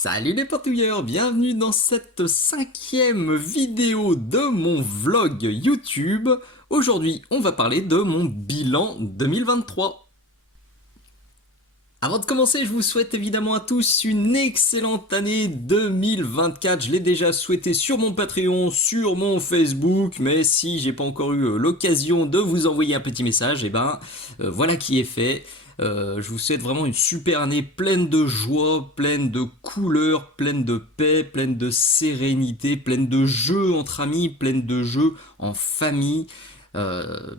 Salut les patouilleurs, bienvenue dans cette 5e vidéo de mon vlog YouTube. Aujourd'hui, on va parler de mon bilan 2023. Avant de commencer, je vous souhaite évidemment à tous une excellente année 2024. Je l'ai déjà souhaité sur mon Patreon, sur mon Facebook, mais si j'ai pas encore eu l'occasion de vous envoyer un petit message, voilà qui est fait. Je vous souhaite vraiment une super année pleine de joie, pleine de couleurs, pleine de paix, pleine de sérénité, pleine de jeux entre amis, pleine de jeux en famille.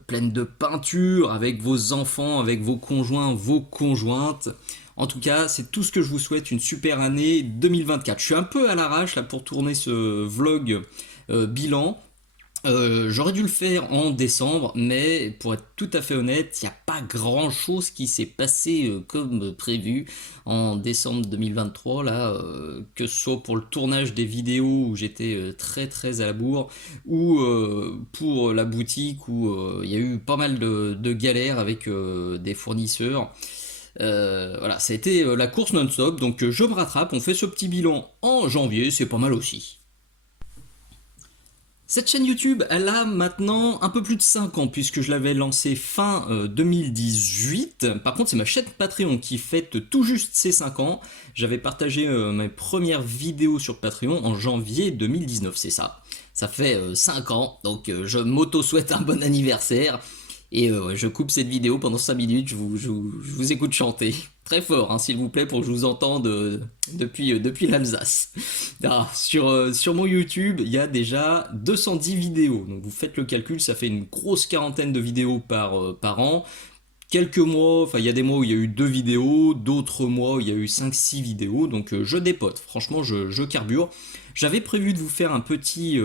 Pleine de peinture avec vos enfants, avec vos conjoints, vos conjointes. En tout cas, c'est tout ce que je vous souhaite, une super année 2024. Je suis un peu à l'arrache là pour tourner ce vlog bilan. J'aurais dû le faire en décembre, mais pour être tout à fait honnête, il n'y a pas grand chose qui s'est passé comme prévu en décembre 2023, là, que ce soit pour le tournage des vidéos où j'étais très très à la bourre, ou pour la boutique où il y a eu pas mal de galères avec des fournisseurs. Voilà, ça a été la course non-stop, donc je me rattrape, on fait ce petit bilan en janvier, c'est pas mal aussi. Cette chaîne YouTube, elle a maintenant un peu plus de 5 ans puisque je l'avais lancée fin 2018. Par contre, c'est ma chaîne Patreon qui fête tout juste ses 5 ans. J'avais partagé mes premières vidéos sur Patreon en janvier 2019, c'est ça. Ça fait 5 ans, donc je m'auto-souhaite un bon anniversaire. Et je coupe cette vidéo pendant 5 minutes, je vous écoute chanter. Très fort, hein, s'il vous plaît, pour que je vous entende depuis l'Alsace. Sur mon YouTube, il y a déjà 210 vidéos. Donc vous faites le calcul, ça fait une grosse quarantaine de vidéos par an. Quelques mois, enfin il y a des mois où il y a eu 2 vidéos, d'autres mois où il y a eu 5-6 vidéos. Donc je dépote, franchement je carbure. J'avais prévu de vous faire un petit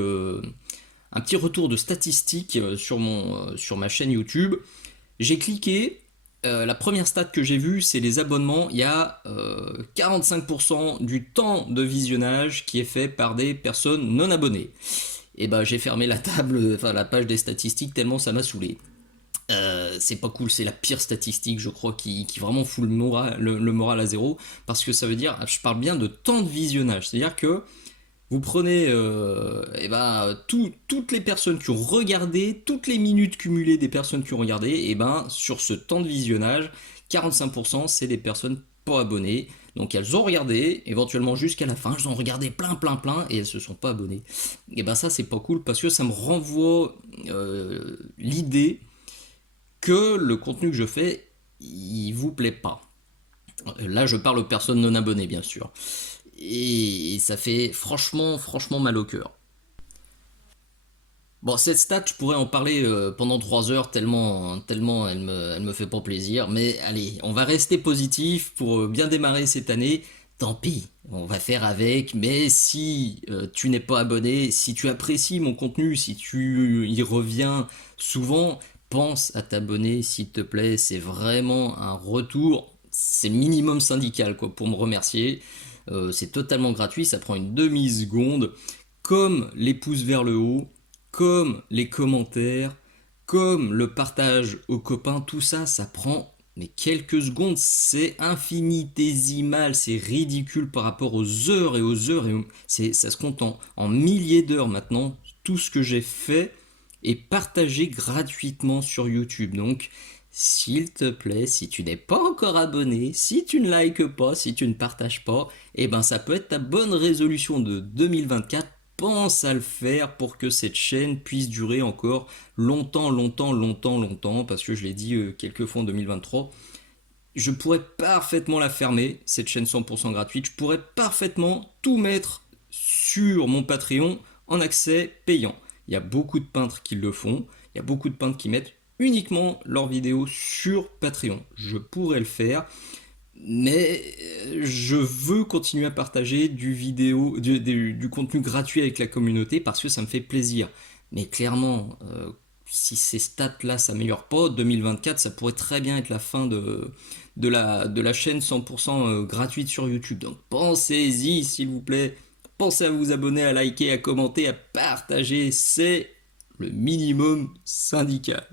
retour de statistiques sur ma chaîne YouTube. J'ai cliqué. La première stat que j'ai vue, c'est les abonnements. Il y a 45% du temps de visionnage qui est fait par des personnes non abonnées. Et ben j'ai fermé la table, enfin la page des statistiques tellement ça m'a saoulé. C'est pas cool, c'est la pire statistique, je crois, qui vraiment fout le moral à zéro. Parce que ça veut dire, je parle bien de temps de visionnage. C'est-à-dire que vous prenez toutes les personnes qui ont regardé, toutes les minutes cumulées des personnes qui ont regardé, et ben sur ce temps de visionnage, 45% c'est des personnes pas abonnées. Donc elles ont regardé, éventuellement jusqu'à la fin, elles ont regardé plein, et elles se sont pas abonnées. Et ben ça c'est pas cool parce que ça me renvoie l'idée que le contenu que je fais, il vous plaît pas. Là je parle aux personnes non abonnées bien sûr. Et ça fait franchement mal au cœur. Bon, cette stat, je pourrais en parler pendant 3 heures tellement elle me fait pas plaisir. Mais allez, on va rester positif pour bien démarrer cette année. Tant pis, on va faire avec. Mais si tu n'es pas abonné, si tu apprécies mon contenu, si tu y reviens souvent, pense à t'abonner s'il te plaît. C'est vraiment un retour. C'est le minimum syndical quoi, pour me remercier. C'est totalement gratuit, ça prend une demi-seconde. Comme les pouces vers le haut, comme les commentaires, comme le partage aux copains, tout ça, ça prend mais quelques secondes, c'est infinitésimal, c'est ridicule par rapport aux heures et aux heures, ça se compte en milliers d'heures maintenant, tout ce que j'ai fait est partagé gratuitement sur YouTube. Donc, s'il te plaît, si tu n'es pas encore abonné, si tu ne likes pas, si tu ne partages pas, eh ben ça peut être ta bonne résolution de 2024. Pense à le faire pour que cette chaîne puisse durer encore longtemps, parce que je l'ai dit quelques fois en 2023, je pourrais parfaitement la fermer, cette chaîne 100% gratuite, je pourrais parfaitement tout mettre sur mon Patreon en accès payant. Il y a beaucoup de peintres qui le font, il y a beaucoup de peintres qui mettent uniquement leurs vidéos sur Patreon. Je pourrais le faire, mais je veux continuer à partager du contenu gratuit avec la communauté parce que ça me fait plaisir. Mais clairement, si ces stats-là s'améliorent pas, 2024, ça pourrait très bien être la fin de la chaîne 100% gratuite sur YouTube. Donc pensez-y, s'il vous plaît. Pensez à vous abonner, à liker, à commenter, à partager. C'est le minimum syndical.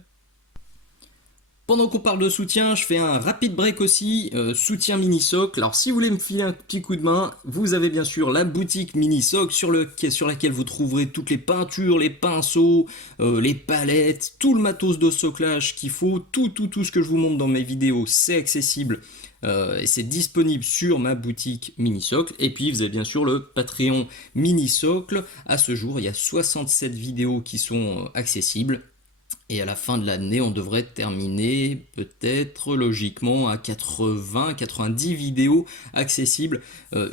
Pendant qu'on parle de soutien, je fais un rapide break aussi, soutien Minisoc. Alors si vous voulez me filer un petit coup de main, vous avez bien sûr la boutique Minisoc sur laquelle vous trouverez toutes les peintures, les pinceaux, les palettes, tout le matos de soclage qu'il faut, tout ce que je vous montre dans mes vidéos, c'est accessible et c'est disponible sur ma boutique Minisocle. Et puis vous avez bien sûr le Patreon Minisocle. À ce jour, il y a 67 vidéos qui sont accessibles. Et à la fin de l'année, on devrait terminer peut-être logiquement à 80-90 vidéos accessibles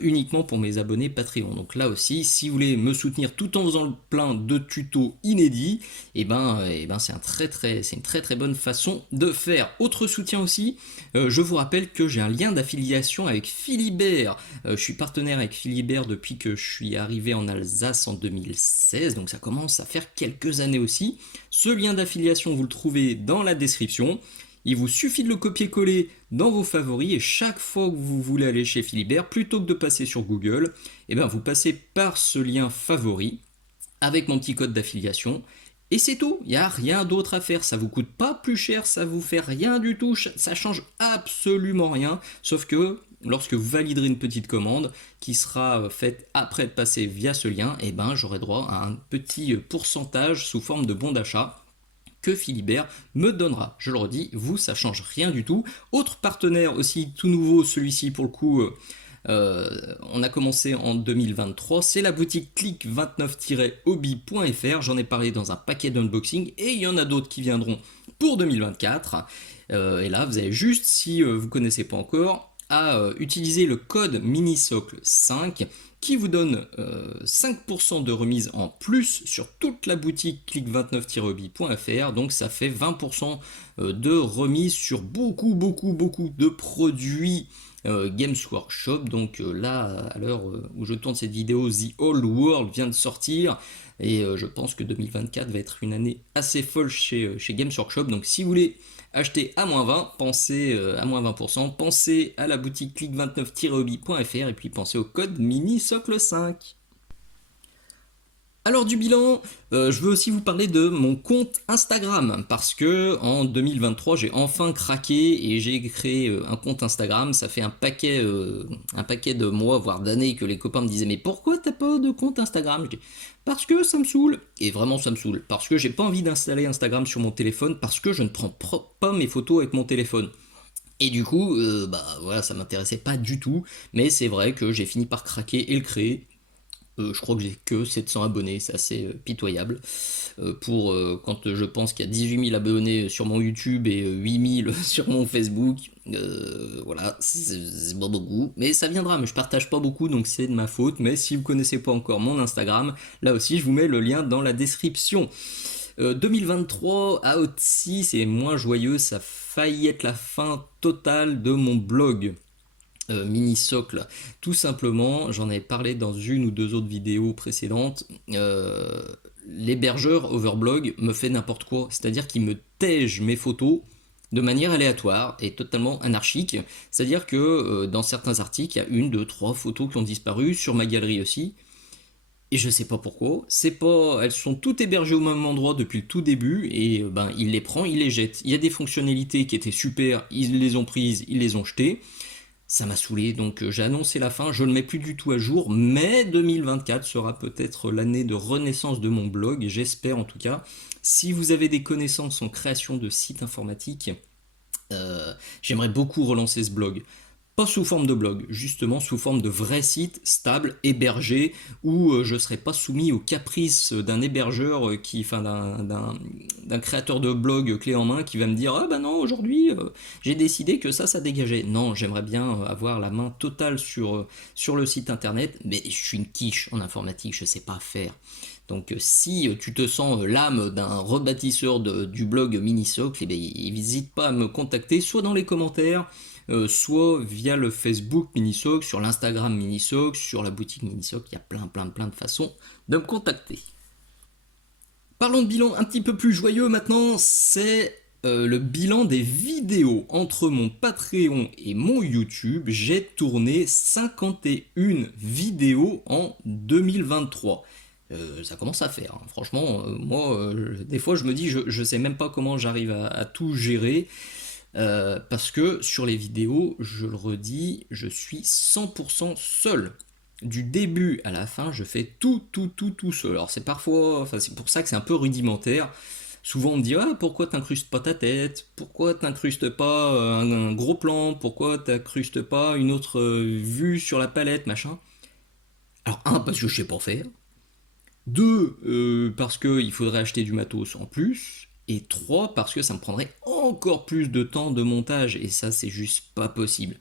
uniquement pour mes abonnés Patreon. Donc là aussi, si vous voulez me soutenir tout en faisant le plein de tutos inédits, c'est une très bonne façon de faire. Autre soutien aussi, je vous rappelle que j'ai un lien d'affiliation avec Philibert. Je suis partenaire avec Philibert depuis que je suis arrivé en Alsace en 2016, donc ça commence à faire quelques années aussi. Ce lien d'affiliation, vous le trouvez dans la description. Il vous suffit de le copier-coller dans vos favoris et chaque fois que vous voulez aller chez Philibert, plutôt que de passer sur Google, vous passez par ce lien favori avec mon petit code d'affiliation. Et c'est tout, il n'y a rien d'autre à faire, ça vous coûte pas plus cher, ça vous fait rien du tout, ça change absolument rien, sauf que lorsque vous validerez une petite commande qui sera faite après de passer via ce lien, j'aurai droit à un petit pourcentage sous forme de bon d'achat que Philibert me donnera. Je le redis, vous, ça change rien du tout. Autre partenaire aussi tout nouveau, celui-ci pour le coup, on a commencé en 2023, c'est la boutique click29-hobby.fr. J'en ai parlé dans un paquet d'unboxing et il y en a d'autres qui viendront pour 2024. Et là, vous avez juste, si vous ne connaissez pas encore, à utiliser le code MINISOCLE5 qui vous donne 5% de remise en plus sur toute la boutique click29-hobby.fr. Donc ça fait 20% de remise sur beaucoup de produits Games Workshop. Donc là, à l'heure où je tourne cette vidéo, The Old World vient de sortir et je pense que 2024 va être une année assez folle chez Games Workshop. Donc si vous voulez acheter à moins 20, pensez à moins 20%, pensez à la boutique click29-hobby.fr et puis pensez au code MINISOCLE5. Alors du bilan, je veux aussi vous parler de mon compte Instagram parce que en 2023 j'ai enfin craqué et j'ai créé un compte Instagram. Ça fait un paquet de mois voire d'années que les copains me disaient mais pourquoi t'as pas de compte Instagram? Je dis parce que ça me saoule, et vraiment ça me saoule, parce que j'ai pas envie d'installer Instagram sur mon téléphone, parce que je ne prends pas mes photos avec mon téléphone. Et du coup, voilà, ça m'intéressait pas du tout, mais c'est vrai que j'ai fini par craquer et le créer. Je crois que j'ai que 700 abonnés, c'est assez pitoyable. Pour quand je pense qu'il y a 18 000 abonnés sur mon YouTube et 8 000 sur mon Facebook, voilà, c'est pas beaucoup. Mais ça viendra, mais je partage pas beaucoup, donc c'est de ma faute. Mais si vous connaissez pas encore mon Instagram, là aussi je vous mets le lien dans la description. 2023 à aussi, c'est moins joyeux, ça a failli être la fin totale de mon blog. Minisocle, tout simplement, j'en avais parlé dans une ou deux autres vidéos précédentes, l'hébergeur Overblog me fait n'importe quoi, c'est-à-dire qu'il me tège mes photos de manière aléatoire et totalement anarchique, c'est-à-dire que dans certains articles, il y a une, deux, trois photos qui ont disparu, sur ma galerie aussi, et je sais pas pourquoi, elles sont toutes hébergées au même endroit depuis le tout début, et il les prend, il les jette. Il y a des fonctionnalités qui étaient super, ils les ont prises, ils les ont jetées. Ça m'a saoulé, donc j'ai annoncé la fin, je ne le mets plus du tout à jour, mais 2024 sera peut-être l'année de renaissance de mon blog, j'espère en tout cas. Si vous avez des connaissances en création de sites informatiques, j'aimerais beaucoup relancer ce blog. Pas sous forme de blog, justement sous forme de vrai site stable, hébergé, où je ne serai pas soumis aux caprices d'un hébergeur, d'un créateur de blog clé en main qui va me dire ah bah non aujourd'hui j'ai décidé que ça dégageait. Non, j'aimerais bien avoir la main totale sur le site internet, mais je suis une quiche en informatique, je sais pas faire. Donc si tu te sens l'âme d'un rebâtisseur du blog Minisocle, n'hésite pas à me contacter, soit dans les commentaires, soit via le Facebook Minisocle, sur l'Instagram Minisocle, sur la boutique Minisocle, il y a plein de façons de me contacter. Parlons de bilan un petit peu plus joyeux maintenant, c'est le bilan des vidéos. Entre mon Patreon et mon YouTube, j'ai tourné 51 vidéos en 2023. Ça commence à faire, hein. Franchement, moi, des fois je me dis, je sais même pas comment j'arrive à tout gérer. Parce que sur les vidéos, je le redis, je suis 100% seul. Du début à la fin, je fais tout seul. Alors c'est parfois, enfin c'est pour ça que c'est un peu rudimentaire. Souvent on me dit ah pourquoi t'incrustes pas ta tête, pourquoi t'incrustes pas un gros plan, pourquoi t'incrustes pas une autre vue sur la palette, machin. Alors un parce que je sais pas faire, deux parce qu'il faudrait acheter du matos en plus, et trois parce que ça me prendrait encore plus de temps de montage et ça c'est juste pas possible.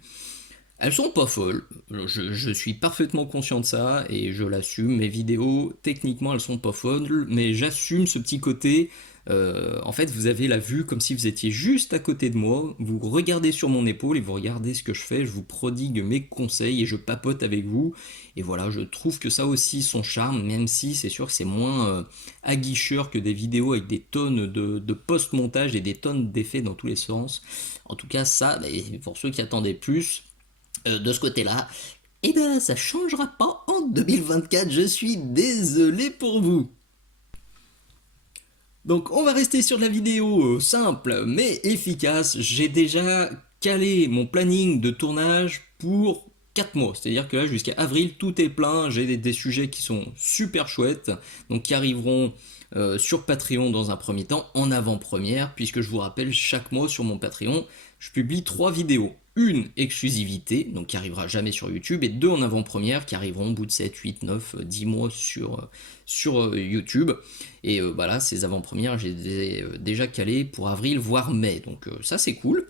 Elles sont pas folles, je suis parfaitement conscient de ça et je l'assume. Mes vidéos, techniquement, elles sont pas folles, mais j'assume ce petit côté. En fait, vous avez la vue comme si vous étiez juste à côté de moi, vous regardez sur mon épaule et vous regardez ce que je fais, je vous prodigue mes conseils et je papote avec vous. Et voilà, je trouve que ça a aussi son charme, même si c'est sûr que c'est moins aguicheur que des vidéos avec des tonnes de post-montage et des tonnes d'effets dans tous les sens. En tout cas, ça, pour ceux qui attendaient plus, de ce côté-là, eh ben ça changera pas en 2024, je suis désolé pour vous. Donc on va rester sur de la vidéo simple mais efficace. J'ai déjà calé mon planning de tournage pour 4 mois. C'est-à-dire que là jusqu'à avril tout est plein. J'ai des sujets qui sont super chouettes, donc qui arriveront sur Patreon dans un premier temps en avant-première, puisque je vous rappelle chaque mois sur mon Patreon je publie 3 vidéos. Une exclusivité, donc qui arrivera jamais sur YouTube, et 2 en avant-première qui arriveront au bout de 7, 8, 9, 10 mois sur YouTube. Et voilà, ces avant-premières, j'ai déjà calé pour avril, voire mai. Donc ça, c'est cool.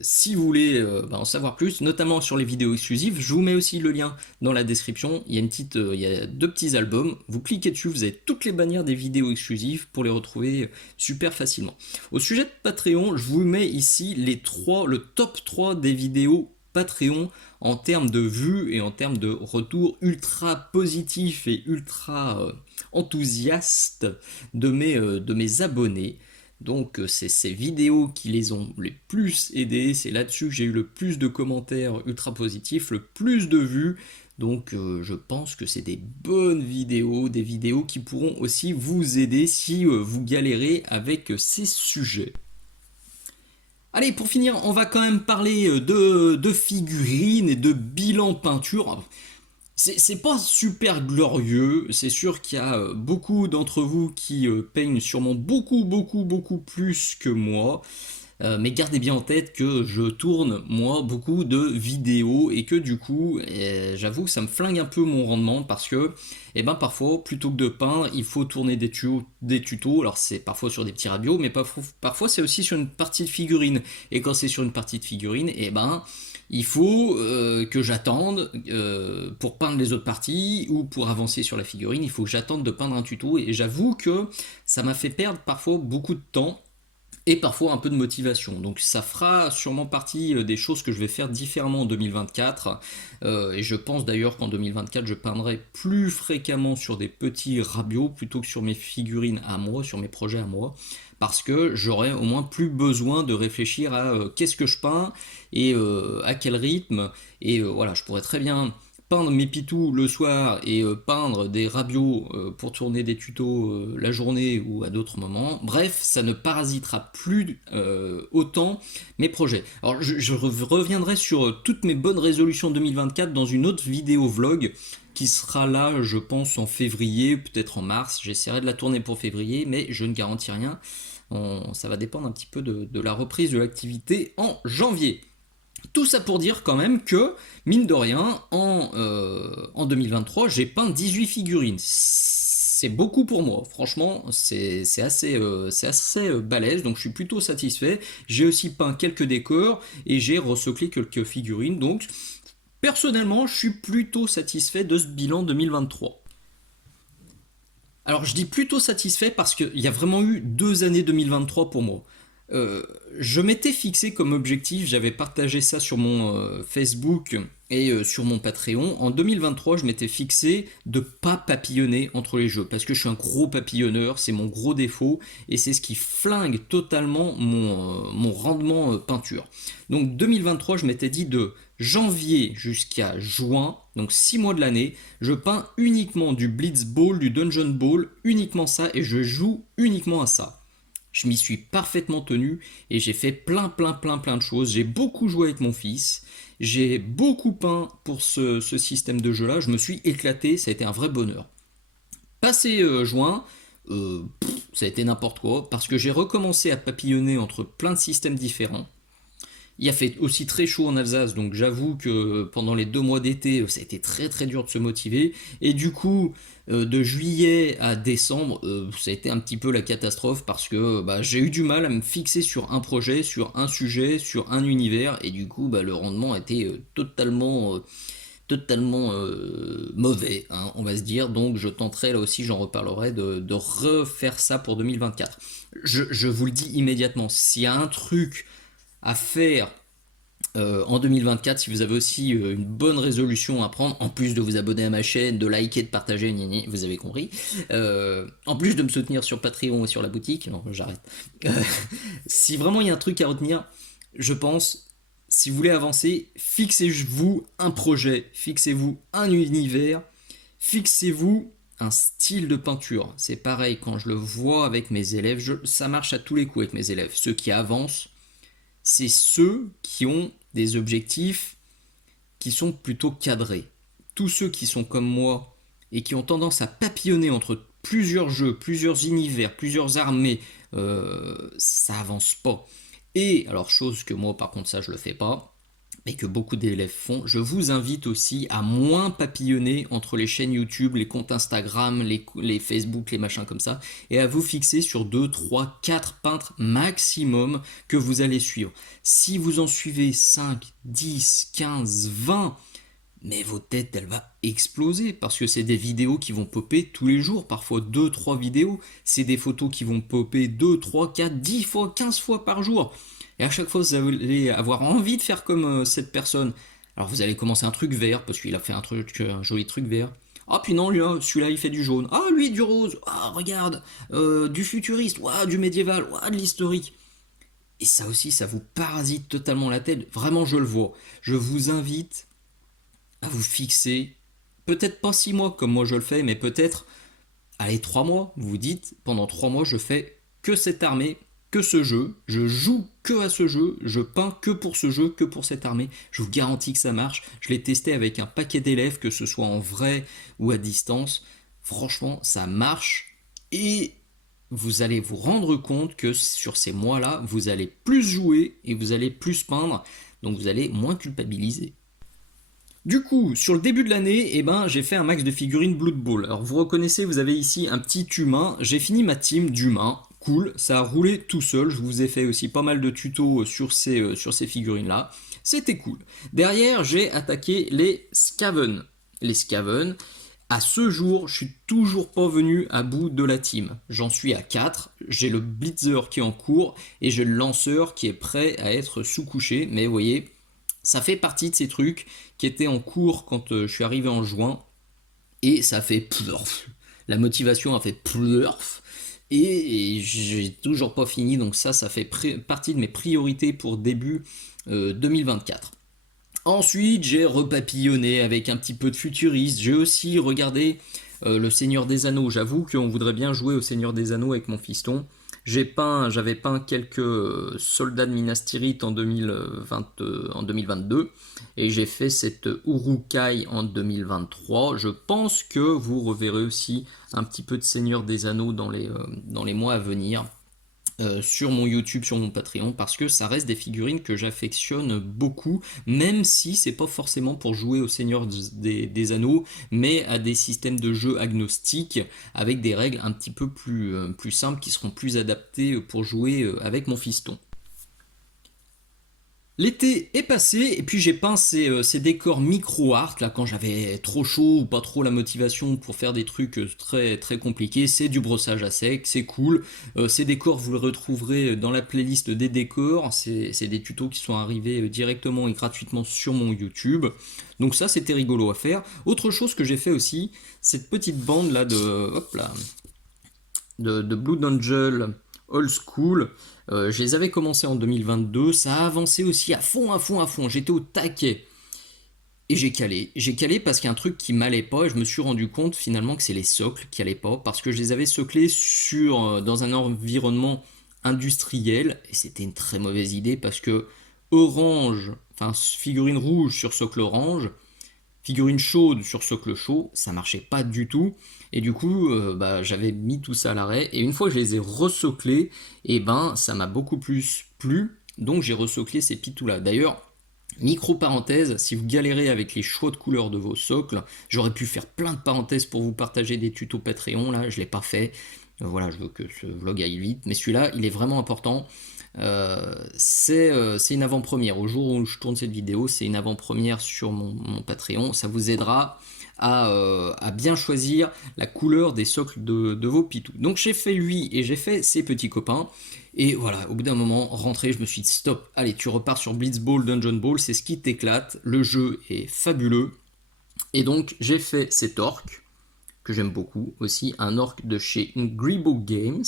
Si vous voulez en savoir plus, notamment sur les vidéos exclusives, je vous mets aussi le lien dans la description. Il y a il y a 2 petits albums. Vous cliquez dessus, vous avez toutes les bannières des vidéos exclusives pour les retrouver super facilement. Au sujet de Patreon, je vous mets ici le top 3 des vidéos Patreon en termes de vues et en termes de retours ultra positifs et ultra enthousiastes de mes abonnés. Donc c'est ces vidéos qui les ont les plus aidés, c'est là-dessus que j'ai eu le plus de commentaires ultra positifs, le plus de vues. Donc je pense que c'est des bonnes vidéos, des vidéos qui pourront aussi vous aider si vous galérez avec ces sujets. Allez, pour finir, on va quand même parler de figurines et de bilan peinture. C'est pas super glorieux, c'est sûr qu'il y a beaucoup d'entre vous qui peignent sûrement beaucoup plus que moi, mais gardez bien en tête que je tourne moi beaucoup de vidéos et que du coup, j'avoue que ça me flingue un peu mon rendement parce que, parfois, plutôt que de peindre, il faut tourner des tutos, alors c'est parfois sur des petits radios, mais parfois c'est aussi sur une partie de figurine, et quand c'est sur une partie de figurine, il faut que j'attende pour peindre les autres parties ou pour avancer sur la figurine, il faut que j'attende de peindre un tuto et j'avoue que ça m'a fait perdre parfois beaucoup de temps et parfois un peu de motivation. Donc ça fera sûrement partie des choses que je vais faire différemment en 2024 et je pense d'ailleurs qu'en 2024 je peindrai plus fréquemment sur des petits rabios plutôt que sur mes figurines à moi, sur mes projets à moi, parce que j'aurai au moins plus besoin de réfléchir à qu'est-ce que je peins et à quel rythme, et voilà, je pourrais très bien peindre mes pitous le soir et peindre des rabios pour tourner des tutos la journée ou à d'autres moments. Bref, ça ne parasitera plus autant mes projets. Alors je reviendrai sur toutes mes bonnes résolutions 2024 dans une autre vidéo vlog qui sera là, je pense, en février, peut-être en mars. J'essaierai de la tourner pour février, mais je ne garantis rien. Ça va dépendre un petit peu de la reprise de l'activité en janvier. Tout ça pour dire quand même que, mine de rien, en 2023, j'ai peint 18 figurines. C'est beaucoup pour moi, franchement, c'est assez balèze, donc je suis plutôt satisfait. J'ai aussi peint quelques décors et j'ai recyclé quelques figurines, donc personnellement, je suis plutôt satisfait de ce bilan 2023. Alors je dis plutôt satisfait parce qu'il y a vraiment eu 2 années 2023 pour moi. Je m'étais fixé comme objectif, j'avais partagé ça sur mon Facebook et sur mon Patreon. En 2023, je m'étais fixé de pas papillonner entre les jeux parce que je suis un gros papillonneur, c'est mon gros défaut et c'est ce qui flingue totalement mon rendement peinture. Donc 2023, je m'étais dit de janvier jusqu'à juin, donc 6 mois de l'année, je peins uniquement du Blitzball, du Dungeon Ball, uniquement ça et je joue uniquement à ça. Je m'y suis parfaitement tenu et j'ai fait plein de choses. J'ai beaucoup joué avec mon fils, j'ai beaucoup peint pour ce système de jeu-là. Je me suis éclaté, ça a été un vrai bonheur. Passé juin, ça a été n'importe quoi parce que j'ai recommencé à papillonner entre plein de systèmes différents. Il a fait aussi très chaud en Alsace, donc j'avoue que pendant les 2 mois d'été, ça a été très dur de se motiver. Et du coup, de juillet à décembre, ça a été un petit peu la catastrophe parce que bah, j'ai eu du mal à me fixer sur un projet, sur un sujet, sur un univers, et du coup, bah, le rendement a été totalement mauvais, hein, on va se dire. Donc je tenterai, là aussi j'en reparlerai, de refaire ça pour 2024. Je vous le dis immédiatement, s'il y a un truc à faire en 2024, si vous avez aussi une bonne résolution à prendre, en plus de vous abonner à ma chaîne, de liker, de partager, vous avez compris, en plus de me soutenir sur Patreon et sur la boutique, non j'arrête, Euh, si vraiment il y a un truc à retenir, je pense, si vous voulez avancer, fixez-vous un projet, fixez-vous un univers, fixez-vous un style de peinture. C'est pareil quand je le vois avec mes élèves, ça marche à tous les coups avec mes élèves, ceux qui avancent, c'est ceux qui ont des objectifs qui sont plutôt cadrés. Tous ceux qui sont comme moi et qui ont tendance à papillonner entre plusieurs jeux, plusieurs univers, plusieurs armées, ça avance pas. Et alors, chose que moi par contre ça je le fais pas, mais que beaucoup d'élèves font, je vous invite aussi à moins papillonner entre les chaînes YouTube, les comptes Instagram, les Facebook, les machins comme ça, et à vous fixer sur 2, 3, 4 peintres maximum que vous allez suivre. Si vous en suivez 5, 10, 15, 20, mais votre tête elle va exploser parce que c'est des vidéos qui vont popper tous les jours, parfois 2, 3 vidéos, c'est des photos qui vont popper 2, 3, 4, 10 fois, 15 fois par jour. Et à chaque fois vous allez avoir envie de faire comme cette personne. Alors vous allez commencer un truc vert parce qu'il a fait un joli truc vert. Ah puis non, lui, celui-là il fait du jaune. Ah lui du rose. Ah regarde, du futuriste, ouah, du médiéval, ouah, de l'historique. Et ça aussi, ça vous parasite totalement la tête. Vraiment, je le vois. Je vous invite à vous fixer, peut-être pas 6 mois comme moi je le fais, mais peut-être, allez, 3 mois. Vous vous dites, pendant 3 mois, je fais que cette armée, que ce jeu, je joue que à ce jeu, je peins que pour ce jeu, que pour cette armée. Je vous garantis que ça marche. Je l'ai testé avec un paquet d'élèves, que ce soit en vrai ou à distance. Franchement, ça marche. Et vous allez vous rendre compte que sur ces mois-là, vous allez plus jouer et vous allez plus peindre. Donc vous allez moins culpabiliser. Du coup, sur le début de l'année, j'ai fait un max de figurines Blood Bowl. Alors vous reconnaissez, vous avez ici un petit humain. J'ai fini ma team d'humains. Cool, ça a roulé tout seul. Je vous ai fait aussi pas mal de tutos sur ces figurines-là. C'était cool. Derrière, j'ai attaqué les Skaven. Les Skaven, à ce jour, je suis toujours pas venu à bout de la team. J'en suis à 4. J'ai le Blitzer qui est en cours et j'ai le lanceur qui est prêt à être sous-couché. Mais vous voyez, ça fait partie de ces trucs qui étaient en cours quand je suis arrivé en juin. Et ça fait plurf. La motivation a fait plurf. Et j'ai toujours pas fini. Donc ça fait partie de mes priorités pour début 2024. Ensuite, j'ai repapillonné avec un petit peu de futuriste. J'ai aussi regardé Le Seigneur des Anneaux. J'avoue qu'on voudrait bien jouer au Seigneur des Anneaux avec mon fiston. J'avais peint quelques soldats de Minas Tirith en 2022 et j'ai fait cette Uruk-hai en 2023. Je pense que vous reverrez aussi un petit peu de Seigneur des Anneaux dans les mois à venir. Sur mon YouTube, sur mon Patreon, parce que ça reste des figurines que j'affectionne beaucoup, même si c'est pas forcément pour jouer au Seigneur des Anneaux, mais à des systèmes de jeu agnostiques avec des règles un petit peu plus simples qui seront plus adaptées pour jouer avec mon fiston. L'été est passé et puis j'ai peint ces décors micro-art là quand j'avais trop chaud ou pas trop la motivation pour faire des trucs très compliqués. C'est du brossage à sec, c'est cool. Ces décors vous les retrouverez dans la playlist des décors. C'est des tutos qui sont arrivés directement et gratuitement sur mon YouTube. Donc ça c'était rigolo à faire. Autre chose que j'ai fait aussi, cette petite bande là de Blood Angel Old School. Je les avais commencés en 2022, ça a avancé aussi à fond, j'étais au taquet. Et j'ai calé parce qu'il y a un truc qui m'allait pas et je me suis rendu compte finalement que c'est les socles qui allaient pas parce que je les avais soclés dans un environnement industriel, et c'était une très mauvaise idée parce que orange, enfin figurine rouge sur socle orange, figurine chaude sur socle chaud, ça marchait pas du tout. Et du coup, bah, j'avais mis tout ça à l'arrêt. Et une fois que je les ai resoclés, et ben ça m'a beaucoup plus plu. Donc j'ai resoclé ces pitous-là. D'ailleurs, micro parenthèse, si vous galérez avec les choix de couleurs de vos socles, j'aurais pu faire plein de parenthèses pour vous partager des tutos Patreon, là je l'ai pas fait. Voilà, je veux que ce vlog aille vite, mais celui-là, il est vraiment important. C'est une avant-première. Au jour où je tourne cette vidéo, c'est une avant-première sur mon Patreon. Ça vous aidera à bien choisir la couleur des socles de vos pitous. Donc j'ai fait lui et j'ai fait ses petits copains. Et voilà, au bout d'un moment, rentré, je me suis dit stop, allez, tu repars sur Blitzball, Dungeon Ball, c'est ce qui t'éclate. Le jeu est fabuleux. Et donc j'ai fait cet orc, que j'aime beaucoup aussi, un orc de chez Gribo Games.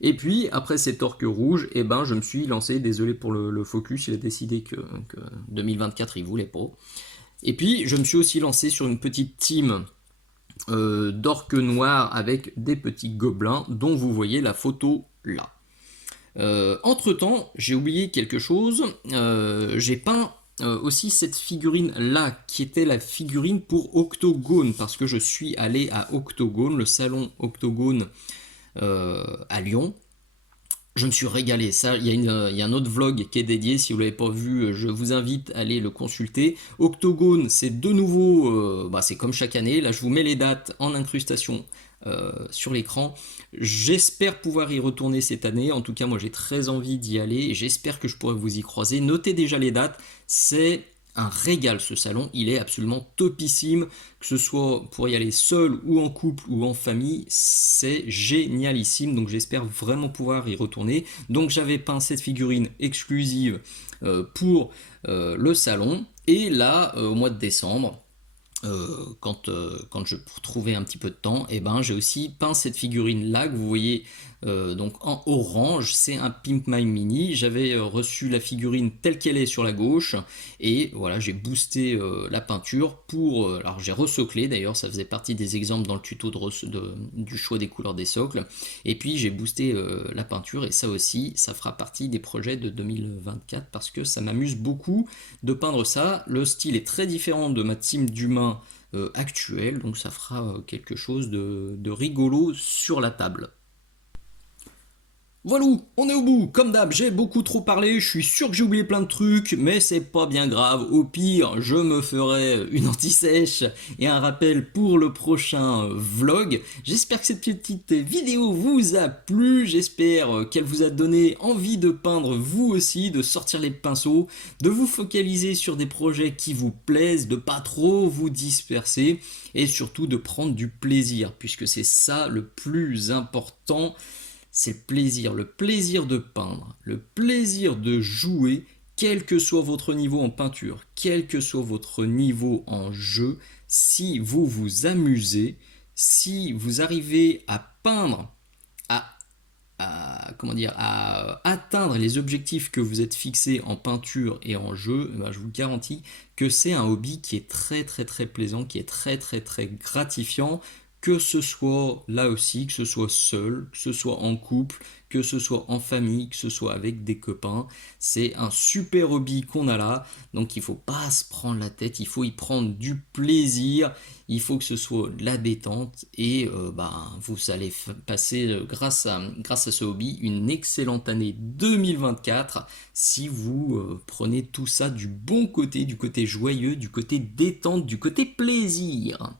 Et puis, après cet orc rouge, eh ben, je me suis lancé, désolé pour le focus, il a décidé que 2024, il voulait pas. Et puis, je me suis aussi lancé sur une petite team d'orques noirs avec des petits gobelins, dont vous voyez la photo là. Entre-temps, j'ai oublié quelque chose, j'ai peint aussi cette figurine là, qui était la figurine pour Octogone, parce que je suis allé à Octogone, le salon Octogone à Lyon. Je me suis régalé. Ça, il y a un autre vlog qui est dédié. Si vous ne l'avez pas vu, je vous invite à aller le consulter. Octogone, c'est de nouveau, bah, c'est comme chaque année. Là, je vous mets les dates en incrustation sur l'écran. J'espère pouvoir y retourner cette année. En tout cas, moi, j'ai très envie d'y aller et j'espère que je pourrai vous y croiser. Notez déjà les dates. C'est un régal ce salon, il est absolument topissime, que ce soit pour y aller seul ou en couple ou en famille, c'est génialissime, donc j'espère vraiment pouvoir y retourner. Donc j'avais peint cette figurine exclusive pour le salon, et là au mois de décembre, quand je trouvais un petit peu de temps, et ben j'ai aussi peint cette figurine là que vous voyez donc en orange. C'est un Pimp My Mini. J'avais reçu la figurine telle qu'elle est sur la gauche, et voilà, j'ai boosté la peinture pour alors j'ai resoclé, d'ailleurs ça faisait partie des exemples dans le tuto du choix des couleurs des socles, et puis j'ai boosté la peinture, et ça aussi ça fera partie des projets de 2024 parce que ça m'amuse beaucoup de peindre ça. Le style est très différent de ma team d'humains actuelle, donc ça fera quelque chose de rigolo sur la table. Voilà, on est au bout. Comme d'hab, j'ai beaucoup trop parlé, je suis sûr que j'ai oublié plein de trucs, mais c'est pas bien grave. Au pire, je me ferai une anti-sèche et un rappel pour le prochain vlog. J'espère que cette petite vidéo vous a plu, j'espère qu'elle vous a donné envie de peindre vous aussi, de sortir les pinceaux, de vous focaliser sur des projets qui vous plaisent, de pas trop vous disperser, et surtout de prendre du plaisir, puisque c'est ça le plus important. C'est le plaisir de peindre, le plaisir de jouer, quel que soit votre niveau en peinture, quel que soit votre niveau en jeu. Si vous vous amusez, si vous arrivez à peindre, à atteindre les objectifs que vous êtes fixés en peinture et en jeu, ben je vous garantis que c'est un hobby qui est très très très plaisant, qui est très très très gratifiant. Que ce soit là aussi, que ce soit seul, que ce soit en couple, que ce soit en famille, que ce soit avec des copains, c'est un super hobby qu'on a là, donc il faut pas se prendre la tête, il faut y prendre du plaisir, il faut que ce soit la détente, et vous allez passer grâce à ce hobby une excellente année 2024 si vous prenez tout ça du bon côté, du côté joyeux, du côté détente, du côté plaisir.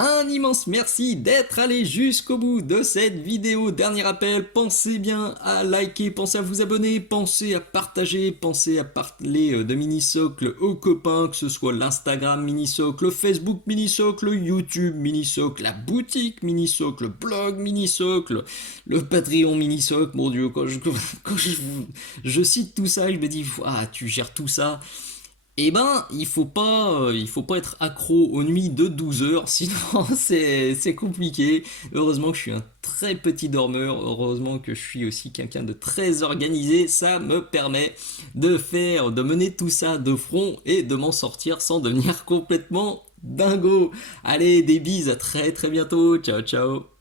Un immense merci d'être allé jusqu'au bout de cette vidéo. Dernier rappel, pensez bien à liker, pensez à vous abonner, pensez à partager, pensez à parler de Minisocle aux copains, que ce soit l'Instagram Minisocle, le Facebook Minisocle, le YouTube Minisocle, la boutique Minisocle, le blog Minisocle, le Patreon Minisocle. Mon Dieu, quand je cite tout ça, je me dis, ah, tu gères tout ça. Eh ben, il faut pas être accro aux nuits de 12 heures, sinon c'est compliqué. Heureusement que je suis un très petit dormeur, heureusement que je suis aussi quelqu'un de très organisé, ça me permet de mener tout ça de front et de m'en sortir sans devenir complètement dingo. Allez, des bises, à très très bientôt, ciao ciao.